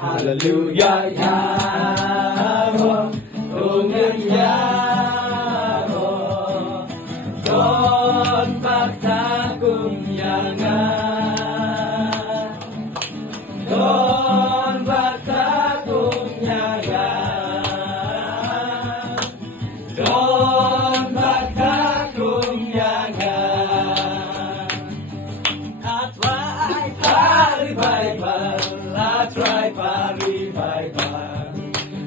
Haleluya Yahweh, Tuhan Yahweh, Tuhan Batakum Yangan, Tuhan Batakum Yangan, Tuhan Batakum Yangan. I try, revival. I try for revival.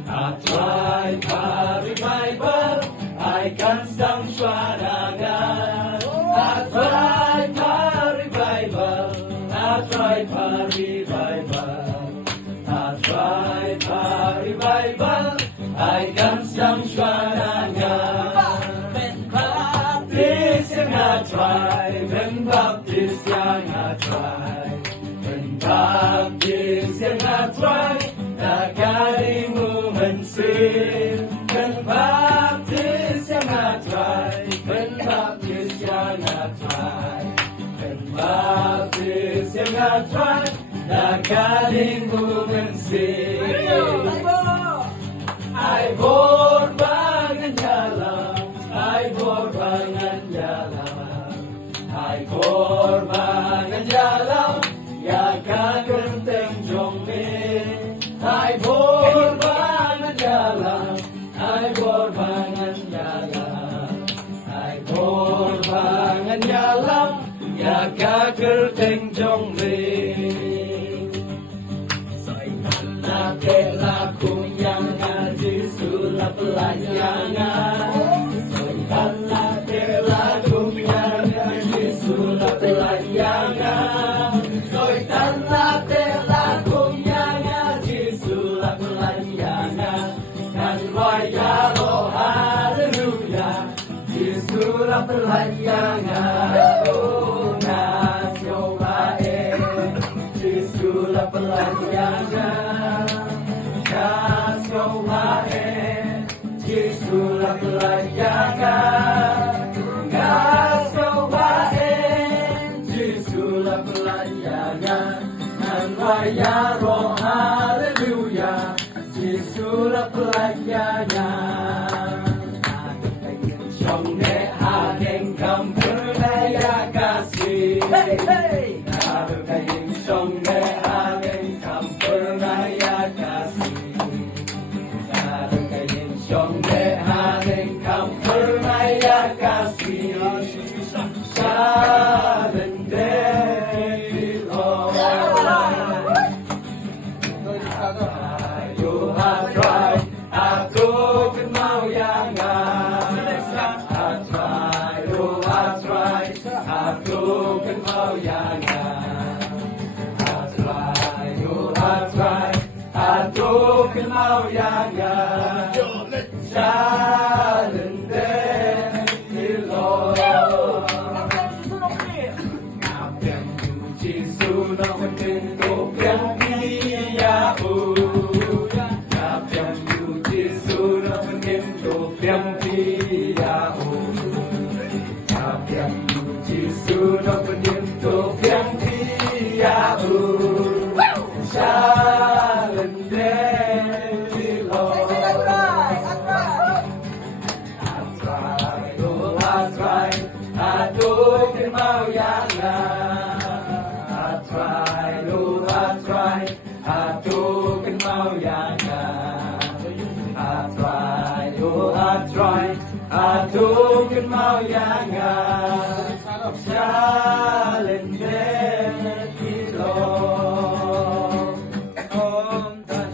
I try for revival. I can't stand Shwaragan. I try for revival. I try for revival. I try for revival. I can't stand Shwaragan. Ben Baptist yang I try. Ben Baptist yang I try. Baptist yang I-try, nakalimu mensin. Ben Baptist yang I-try, Ben Baptist yang I-try, Ben Baptist yang I-try, nakalimu mensin. Ay borbangan jalan, ay borbangan jalan, ay borbangan jalan. Ya kagenteng jombe, ay borbangan jalan, ay borbangan jalan, ay borbangan jalan, ya kagenteng jombe. Soitan tela kunyang ngaji sulap layangan, soitan tela kunyang ngaji sulap layangan. Soy tan la tela kunyanga jisulah pelanjangan dan wayaro haleluya jisulah pelanjangan oh nasyo bae jisulah pelanjangan nasyo bae jisulah pelanjangan nasyo bae jisulah pelanjangan dan wayaro haleluya jisulah pelanjangan. Trong ne hageng kam pernaya kasih, ada kain trong ne hageng kam pernaya kasih, ada kain trong ne hageng kam pernaya kasih. Sharon mau yangan jalan dari Lord ngapain cuci sunok untuk yang dia ngapain cuci sunok untuk yang dia ngapain cuci sunok untuk yang dia jalan dari Lord. Aduh, mau yangan. I try, aduh, mau yangan. I try, aduh, mau yangan. Jalan dari Lord. Om tan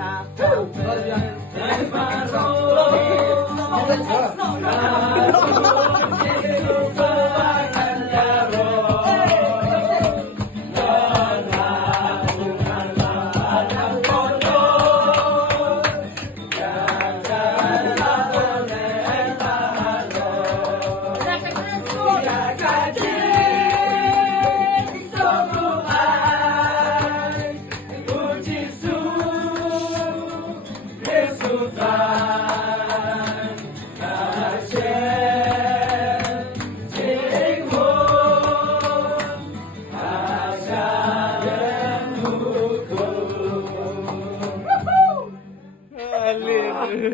hafal dari Marolo. Alir.